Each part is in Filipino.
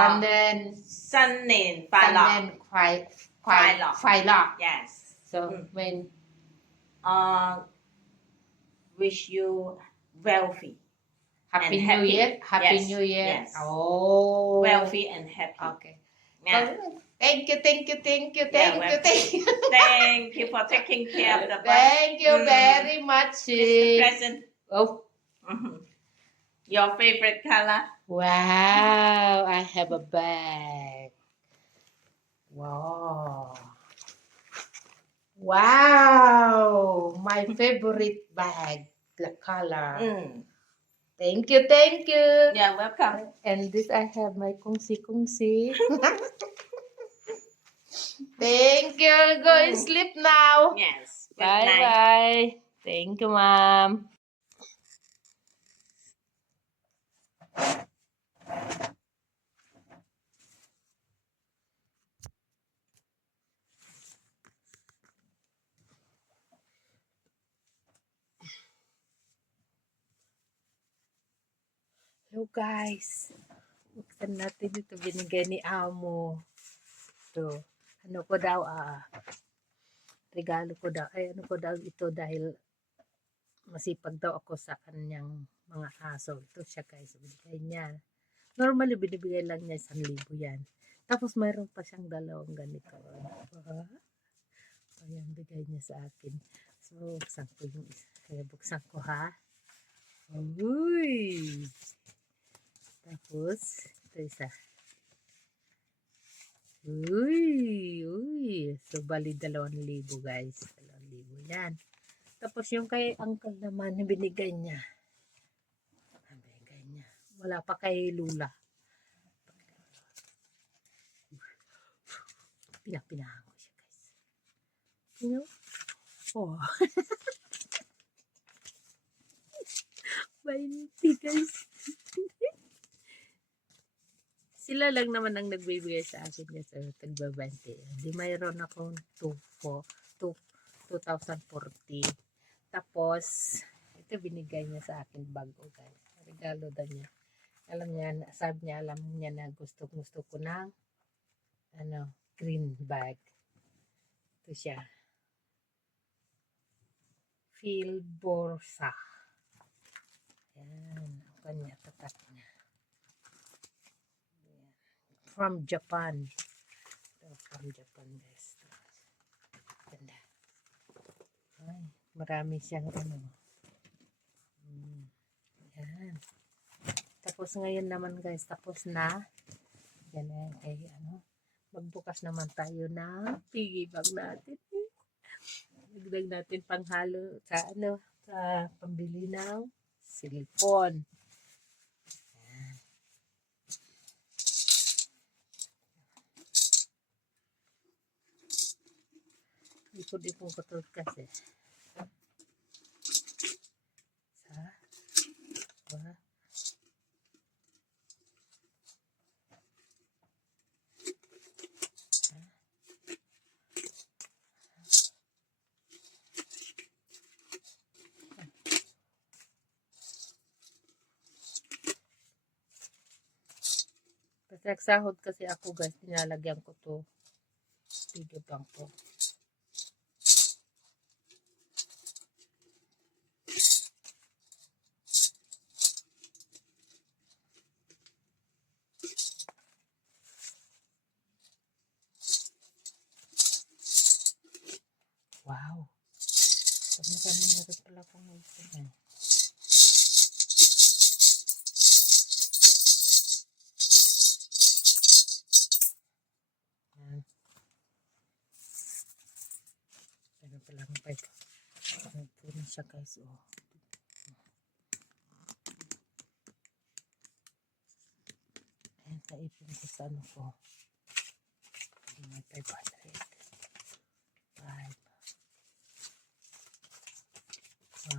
Sunday, Sunday, Phi Lock. Phi Lock. Yes. So when Wish you wealthy. Happy and New happy. Year, Happy Yes, New Year. yes. Oh, Wealthy and happy. Okay. Yeah. Thank you. Welcome. Thank you for taking care of the bug. Thank you very much. It's the present. Oh, Your favorite color? wow! I have a bag. Wow! My favorite bag, the color. Thank you. Yeah, welcome. And this I have my kungsi. Thank you. Go and sleep now. Yes. Good Bye night. bye. Thank you, Mom. Hello guys. Buksan natin ito binigay ni Amo. Ito. Ano ko daw regalo ko daw. Ay ano ko daw ito dahil masipag daw ako sa kanyang mga aso. Ito siya guys. Binigay niya. Normally binibigay lang niya 1,000 yan. Tapos mayroon pa siyang dalawang ganito. Ayan, bigay niya sa akin. So, buksan ko yung isa. Kaya buksan ko ha. Uy! Tapos, ito isa. Uy! So, bali 2,000 guys. 2,000 yan. Tapos, yung kay uncle naman, binigay niya. Binigay niya. Wala pa kay Lula. Pinapinahan ko siya guys. You know? Oh. 20 guys. Sila lang naman ang nagbibigay sa akin kasi tagba-20. Di mayroon akong 2040. Tapos, ito binigay niya sa akin bago guys. Regalo daw niya. Alam niya, sabi niya, alam niya na gusto ko ng green bag. Ito siya. Filborsa. Yan. Ang kanya, tatak niya. From Japan. From Japan guys. Ganda. Ay, marami siyang Yan. Tapos ngayon naman guys, tapos na. Yan ay magbukas naman tayo na piggy bank natin. Dagdag natin panghalo sa sa pambili ng silicone. Ikot-ikot ko to kasi. Nagsahod kasi ako guys, nilalagyan ko to piggy bank ko. Wow. Pag-magandang natin pala kung ito na. Ano pala ang pipe. Ito na siya guys. Ayan, naipin ko sa ano ko. May 500. 5. 1,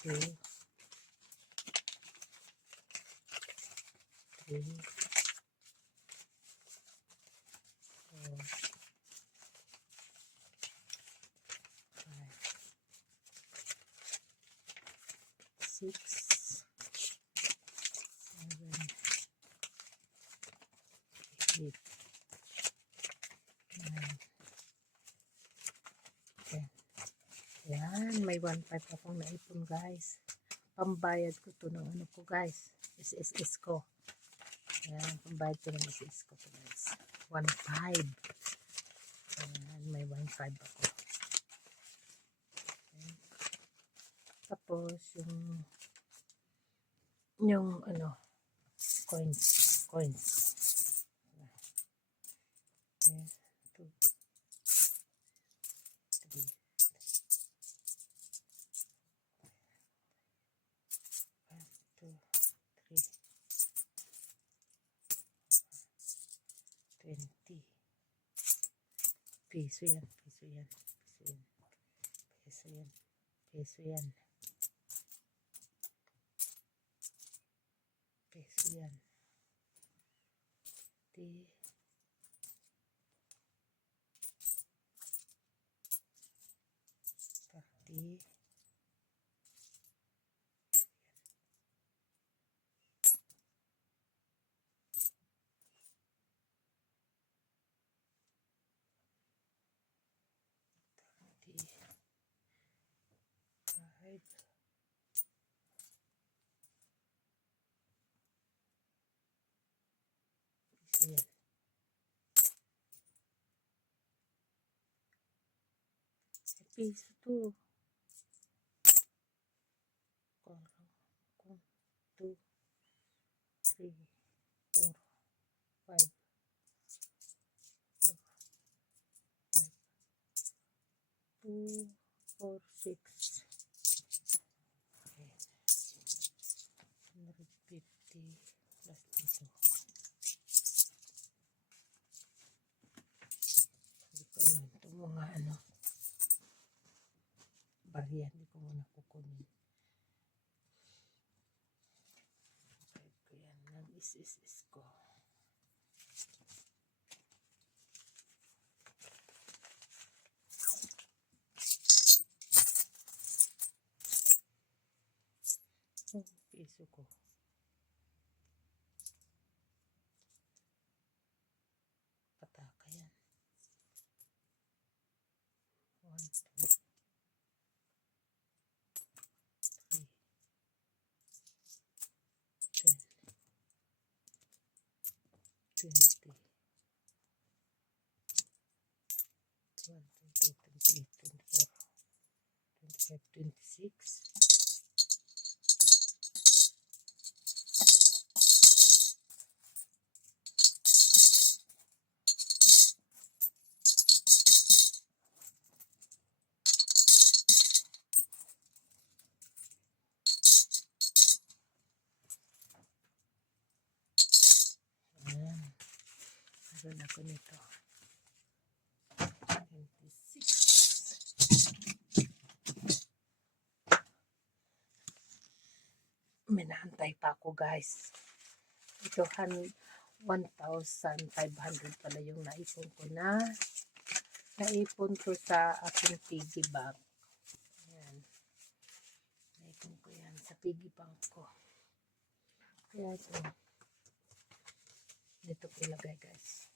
2, 3, 4, 5, 6, 7, 8, 9, 10. Yan, may 1.5 akong naipon guys. Pambayad ko to ng ano ko guys. SSS ko. Yan, pambayad ko ng SSS ko to guys. 1.5. Yan, may 1.5 ako. Yan. Tapos, yung ano, coins. Okay, 2, 3, 2, 3, 20. Piso yan, piso yan, piso yan, piso yan, piso yan, piso yan. 30, 30, 5, piso yan. Piso to. Parang, 2, 3, 4, 5, 2, 4, 6. Okay. 150 plus dito. Hindi ko alam ito mga ano. Barya, hindi ko muna kukunin. Okay ko yan. Ng is ko. Oh, piso ko. Pataka yan. 1, 2, 3, 10, 20, 1, 2, 3, 24, 25, 26. Ayan. Meron ako nito. 26. May naantay pa ako guys. Ito 1,500 pala yung naipon ko na. Naipon ko sa aking piggy bank. Ayan. Naipon ko yan sa piggy bank ko. Kaya ito. Dito ko ilagay guys.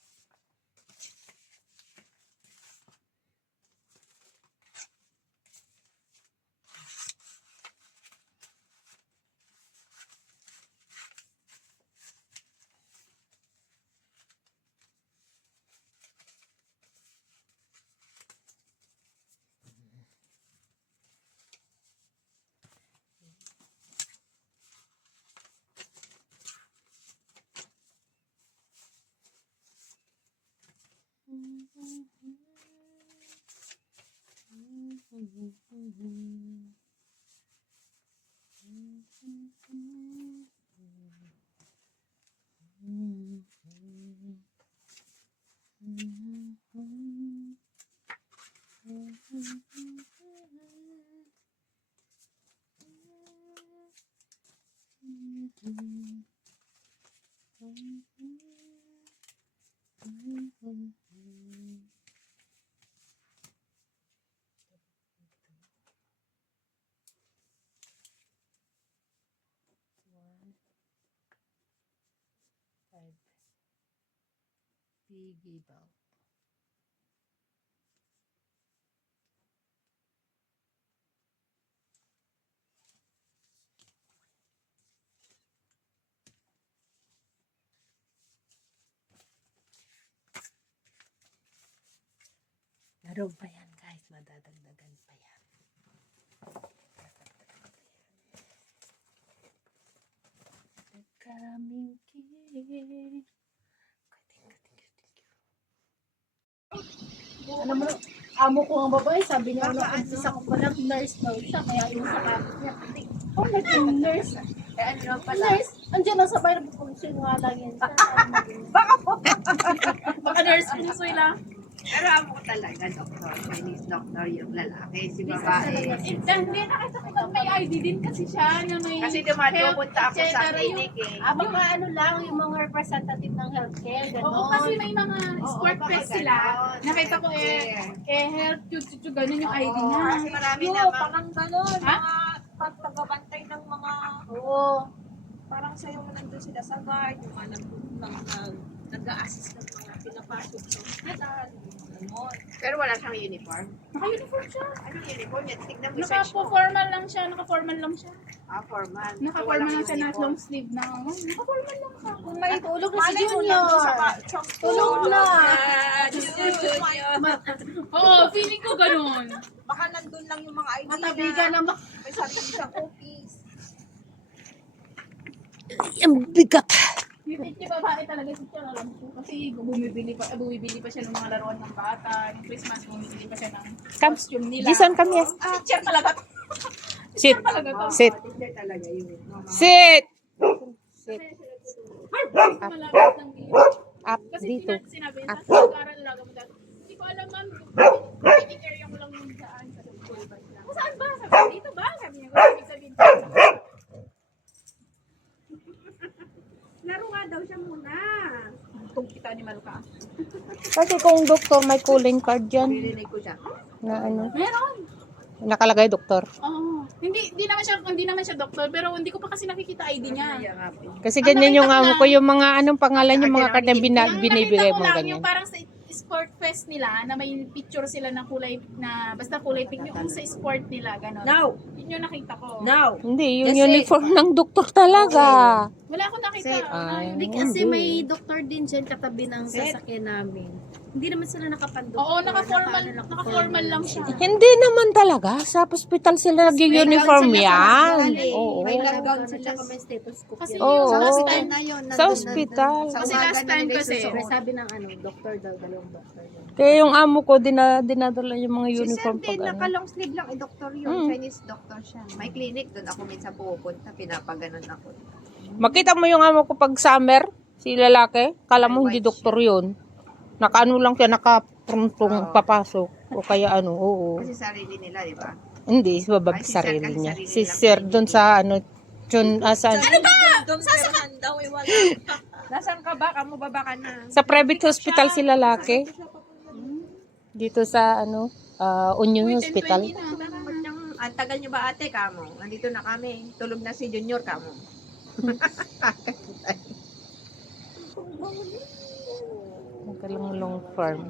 Piggy bank. Meron pa yan guys, madadagdagan pa yan. Karaming kilig. Alam mo, amo ko ang babae, sabi niya, isa ko pa lang nurse daw siya, kaya yung sa kapit niya. Oh, naging nurse. Kaya ano pala? Nurse, andiyan lang sa bayan ko, sinungalang yan. Baka nurse ko nyo lang. Pero amo ko talaga, doktor. Chinese doctor yung lalaki. Si babae. Hindi, nakita ko kad may ID din kasi siya na may Kasi dumapunta ako sa clinic eh. Baka ano lang, yung mga representative ng healthcare, gano'n. Oo, kasi may mga sport baka fest sila. ganon. Nakita ko health, chuchu, ganun yung ID niya. Kasi marami Oo, naman. parang gano'n. Ha? Mga pagbabantay ng mga... Oo. Parang sa'yo mo nandun sila sa guard, yung mga nag-a-assist ng mga pinapasok sa hospital, gano'n. Pero wala siyang uniform. Naka-uniform siya. Anong uniform niya? Tignan mo search mo. Naka-formal lang siya, naka-formal lang siya. Formal. Naka-formal lang siya na uniform. long sleeve na. Naka-formal lang siya. Kung may tulog na si Malay mo Junior. nandun sa chong Tulog na. Oo, feeling ko ganun. Baka nandun lang yung mga ID Matabi ka na naman. may sarili siyang copies. Ang bigat. Yung titi babae talaga si Tiyan, alam ko. Kasi bumibili pa siya ng mga laruan ng bata. Yung Christmas, bumibili pa siya ng costume nila. Jason, come here. Teacher talaga to. Sit. Talaga to. Sit. Teacher talaga yun. Sit. Sit. Malapit ng dito. Up Kasi dito. sinabi niya, nag-aaral lang ako dati. Hindi ko alam, ma'am. Area ko lang yung saan sa school ba lang. Saan ba? Sabi niya, dito ba? Sabi niya, kung ibig sabihin. Laro nga daw siya muna. Kung kita ni Maluka. Kasi kung doktor may calling card dyan. Nilinig ko siya. Na ano. Meron. Nakalagay doktor. Oo. Hindi naman siya doktor, pero hindi ko pa kasi nakikita ID niya. Kasi ganyan yung amo ko. Yung mga anong pangalan yung mga card na Yung binibigay nakita ko mo lang, ganyan. yung parang sa sport fest nila, na may picture sila na kulay, na basta kulay pink, yung sa sport nila, gano'n. No! Yun yung nakita ko. No! Hindi, yung Kasi- uniform ng doktor talaga. Wala akong nakita. Ay, Hindi kasi hindi. may doktor din dyan katabi ng sasakyan namin. Hindi naman sila nakapandok. Oo, naka-formal lang siya. Hindi naman talaga. Sa hospital sila nag-uniform yan. Oo. May lockdown Sila sila. may stethoscope Kasi yan. Oo. Sa last hospital time, na yun. Sa hospital. kasi last time kasi, May sabi ng doktor daw, dalawang doktor yun. Kaya yung amo ko, dinadala yung mga Si Sir uniform din, pag ano. naka-long sleeve lang. Doktor yun. Mm. Chinese doctor siya. May clinic doon ako minsan pupunta. Pinapaganon ako. Makita mo yung amo ko pag summer, si lalaki, kala mo hindi White doktor yun. Nakaano lang siya, nakapruntong Oo. papasok. O kaya ano, oo. Kasi sarili nila, di ba? Hindi, babab Ay, si Sir sarili kasi niya. sarili Si lang Sir pinili. doon sa ano, saan? Doon perahan daw, wala. Nasaan ka ba? Kamu ba ka na? Sa private hospital si lalaki. Dito sa ano, Union Hospital. 10:20 na. Ang tagal nyo ba ate, kamo? Nandito na kami. Tulog na si Junior, kamo. Nagkalong farm.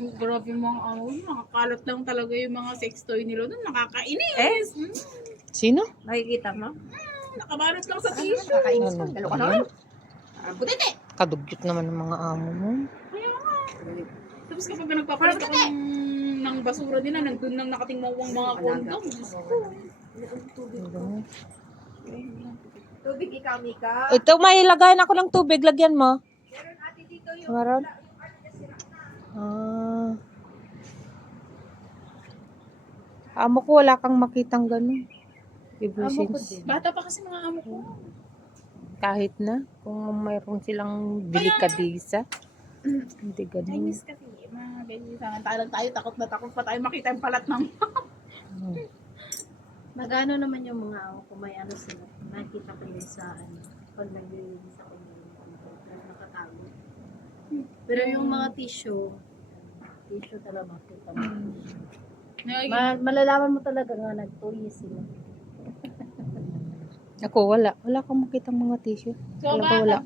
Grabe yung mga nakakalat lang talaga yung mga sex toy nila doon. Nakakainis. Sino? Nakikita mo? Nakabalot lang sa tissue. Nakainis Ano ka. ba Dalo ka yan? naman. Putiti! Kadugyot naman ng mga amo mo. Tapos kapag nagpapalit ako ng basura nila, nandun nang nakatingmawang mga kondom. Diyos ko. Tubig ikaw, Mika. Ito, may lagayan ako ng tubig. Lagyan mo. Meron ate dito yung Meron? yung ano na sira na. Amo ko, wala kang makitang ganun. Ever since. Bata pa kasi mga amo ko. Kahit na, kung mayroon silang delikadisa. Hindi ganun. Chinese kasi, mga ganyan. Tayo, takot na takot pa tayo makita yung palat ng... Magano naman yung mga kung may ano sila. Nakikita ko yun sa ano. Pag naglilinis ako ng nakatago. Pero yung mga tissue talaga makita mo. Malalaman mo talaga nga nagtuyi sila. Ako, wala. Wala akong makitang mga tissue. So, Wala ko, wala.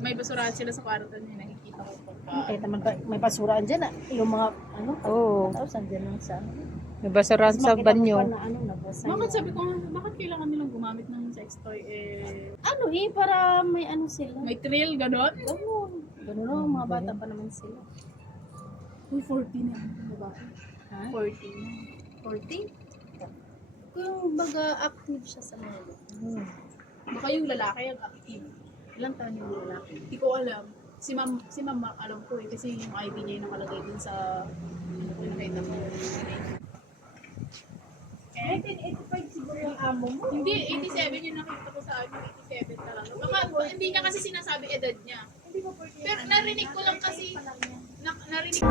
May basurahan sila sa kwarto niya. Nakikita ko pagka. Kahit naman may basuraan dyan ah. Yung mga ano, Oo. tapos andyan lang sa ano. May basurahan Tapos sa makita mo banyo. pa na ano, nabasa Bakit yung- sabi ko, bakit kailangan nilang gumamit ng sex toy? Ano para may ano sila. May thrill, gano'n? Ganun. Ganun lang, mga bata pa naman sila. Uy, 40 na. Diba? Ha? 40 na. 40? Kung baga active siya sa mga Hmm. Baka yung lalaki ang active. ilang taon yung lalaki. Hindi ko alam. Si ma'am alam ko eh. Kasi yung ID niya yung nakalagay dun sa ano ko nakita ko. 1985 siguro yung amo mo. Hindi, 87 yung nakita ko sa ano. 87 talaga. Baka hindi niya kasi sinasabi edad niya. Pero narinig ko lang kasi, narinig